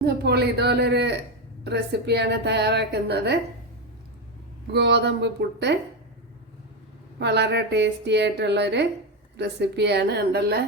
ഇപ്പോൾ ഇതുപോലൊരു റെസിപ്പിയാണ് തയ്യാറാക്കുന്നത്. ഗോതമ്പ് പുട്ട്. വളരെ ടേസ്റ്റി ആയിട്ടുള്ളൊരു റെസിപ്പിയാണ് ഉണ്ടല്ലേ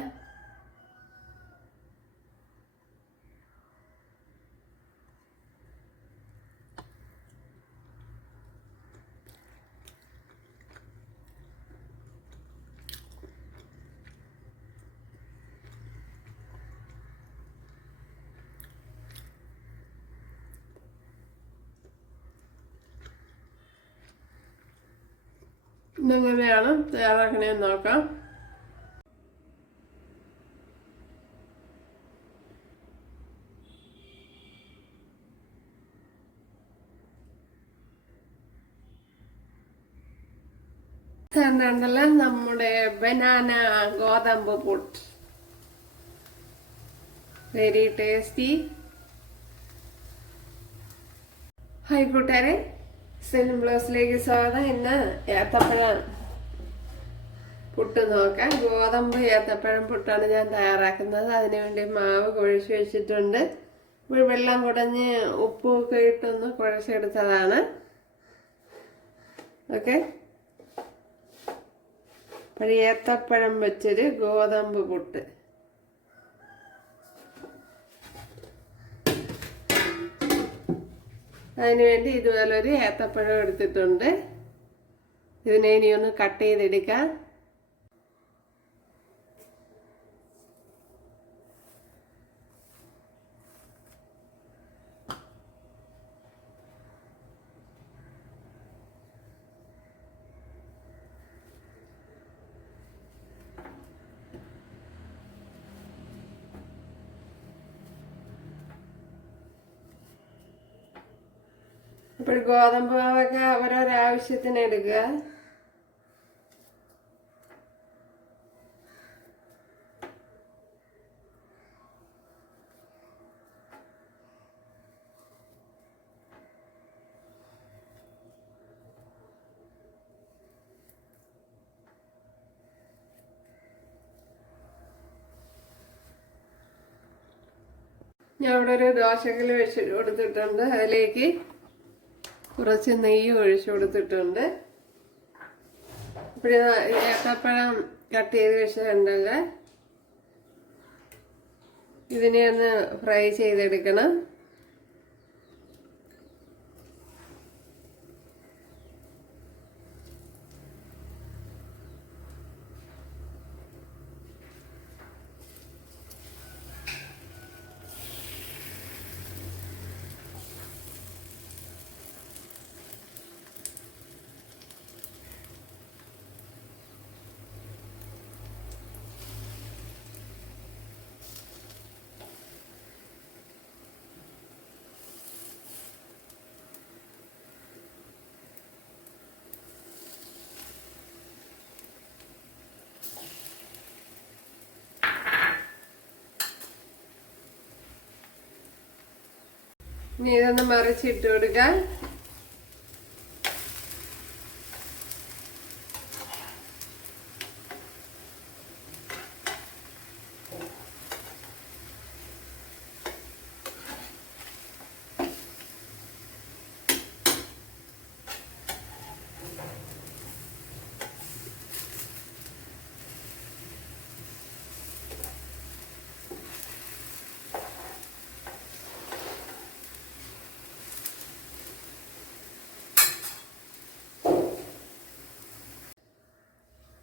ഇന്നെങ്ങനെയാണ് തയ്യാറാക്കണേന്ന് നോക്കാം. ഉണ്ടല്ലോ നമ്മുടെ ബനാന ഗോതമ്പ് പുട്ട്. വെരി ടേസ്റ്റി ഹൈ കൂട്ടുകാരെ. സെലിം ബ്ലൗസിലേക്ക് സ്വാഗതം. ഇന്ന് ഏത്തപ്പഴം പുട്ട് നോക്കാം. ഗോതമ്പ് ഏത്തപ്പഴം പുട്ടാണ് ഞാൻ തയ്യാറാക്കുന്നത്. അതിനുവേണ്ടി മാവ് കുഴച്ച് വെച്ചിട്ടുണ്ട്. വെള്ളം കുടഞ്ഞ് ഉപ്പൊക്കെ ഇട്ടൊന്ന് കുഴച്ചെടുത്തതാണ്. ഓക്കെ. അപ്പോൾ ഏത്തപ്പഴം വെച്ചൊരു ഗോതമ്പ് പുട്ട്. അതിനുവേണ്ടി ഇതുപോലെ ഒരു ഏത്തപ്പഴം എടുത്തിട്ടുണ്ട്. ഇതിനെ ഇനി ഒന്ന് കട്ട് ചെയ്തെടുക്കാം. ഇപ്പോൾ ഗോതമ്പ് മാവൊക്കെ ഓരോരോ ആവശ്യത്തിന് എടുക്കുക. ഞാൻ ഇവിടെ ഒരു ദോശക്കൽ വെച്ച് കൊടുത്തിട്ടുണ്ട് അതിലേക്ക്. കുറച്ച് നെയ്യ് ഒഴിച്ചു കൊടുത്തിട്ടുണ്ട്. ഇപ്പോഴും ഏത്തപ്പഴം കട്ട് ചെയ്ത് വെച്ചിട്ടുണ്ടല്ലേ? ഇതിനെ ഒന്ന് ഫ്രൈ ചെയ്തെടുക്കണം. ഇനി ഇതൊന്ന് മറിച്ചിട്ട് കൊടുക്കാം.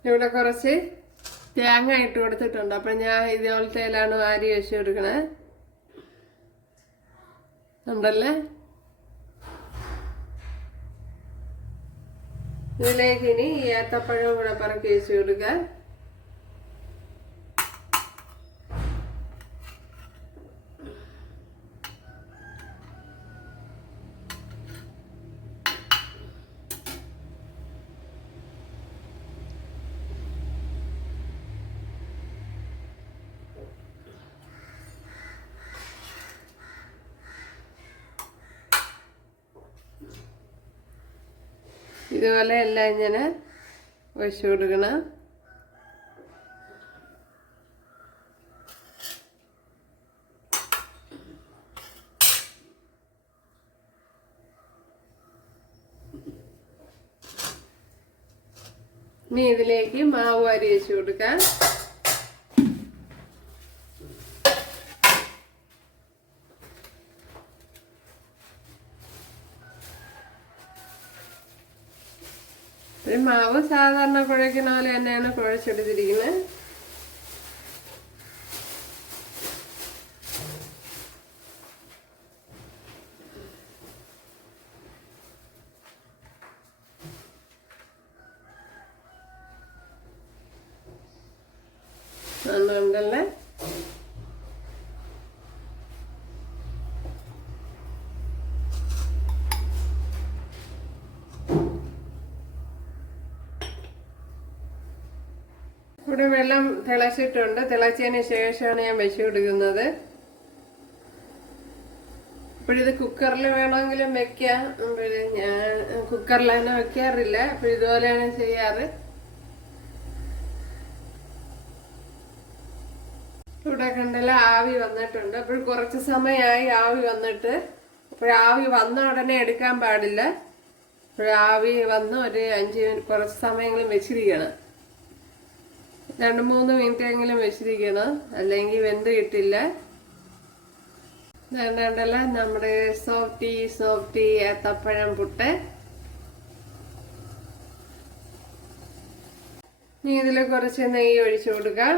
ഇവിടെ കുറച്ച് തേങ്ങ ഇട്ട് കൊടുത്തിട്ടുണ്ട്. അപ്പം ഞാൻ ഇതുപോലത്തേലാണ് വാരി വെച്ച് കൊടുക്കണേ. ഉണ്ടല്ലേ? ഇതിലേക്ക് ഇനി ഈ ഏത്തപ്പഴം കൂടെ പറക്കി വെച്ച് കൊടുക്കുക ഇതുപോലെ എല്ലാം ഇങ്ങനെ ഒഴിച്ചു കൊടുക്കണം. ഇനി ഇതിലേക്ക് മാവ് അരി വെച്ച് കൊടുക്കാം. ഒരു മാവ് സാധാരണ കുഴക്കുന്ന പോലെ തന്നെയാണ് കുഴച്ചെടുത്തിരിക്കുന്നത് അതുകൊണ്ടല്ലേ ഇവിടെ വെള്ളം തിളച്ചിട്ടുണ്ട്. തിളച്ചതിന് ശേഷമാണ് ഞാൻ വെച്ച് കൊടുക്കുന്നത്. ഇപ്പോഴിത് കുക്കറിൽ വേണമെങ്കിലും വെക്കാം. ഞാൻ കുക്കറിൽ തന്നെ വെക്കാറില്ല. അപ്പോൾ ഇതുപോലെയാണ് ചെയ്യാറ്. ഇവിടെ കണ്ടല്ല ആവി വന്നിട്ടുണ്ട്. അപ്പോൾ കുറച്ച് സമയമായി ആവി വന്നിട്ട്. അപ്പോൾ ആവി വന്ന ഉടനെ എടുക്കാൻ പാടില്ല. അപ്പോൾ ആവി വന്ന് ഒരു അഞ്ച് കുറച്ച് സമയങ്ങളും വെച്ചിരിക്കണം. രണ്ട് മൂന്ന് മിനിറ്റ് എങ്കിലും വെച്ചിരിക്കണം അല്ലെങ്കിൽ വെന്ത് കിട്ടില്ല. വേണ്ടല്ല നമ്മുടെ സോഫ്റ്റി സോഫ്റ്റി ഏത്തപ്പഴം പുട്ട്. ഇനി ഇതിൽ കുറച്ച് നെയ്യ് ഒഴിച്ചു കൊടുക്കാം.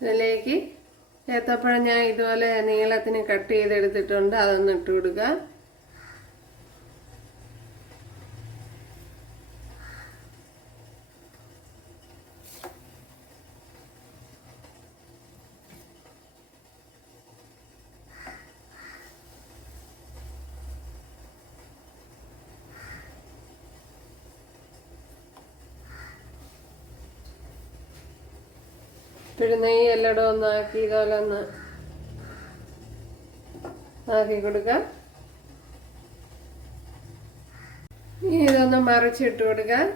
ഇതിലേക്ക് ഏത്തപ്പഴം ഞാൻ ഇതുപോലെ നീളത്തിന് കട്ട് ചെയ്തെടുത്തിട്ടുണ്ട് അതൊന്ന് ഇട്ട് കൊടുക്കുക പിന്നെ നെയ്യ് എല്ലായിടും ഒന്ന് ആക്കി ഇതുപോലെ ഒന്ന് ആക്കി കൊടുക്കാം. ഇതൊന്ന് മറിച്ചിട്ട് കൊടുക്കാം.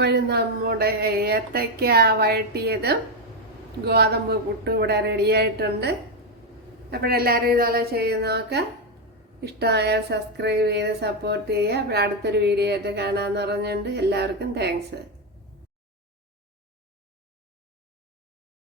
ഇപ്പോഴും നമ്മുടെ ഏത്തയ്ക്ക വഴട്ടിയതും ഗോതമ്പ് പുട്ടും ഇവിടെ റെഡിയായിട്ടുണ്ട് അപ്പോഴെല്ലാവരും ഇതുപോലെ ചെയ്ത് നോക്കുക ഇഷ്ടമായാൽ സബ്സ്ക്രൈബ് ചെയ്ത് സപ്പോർട്ട് ചെയ്യുക. അപ്പോൾ അടുത്തൊരു വീഡിയോ ആയിട്ട് കാണാമെന്ന് പറഞ്ഞുകൊണ്ട് എല്ലാവർക്കും താങ്ക്സ്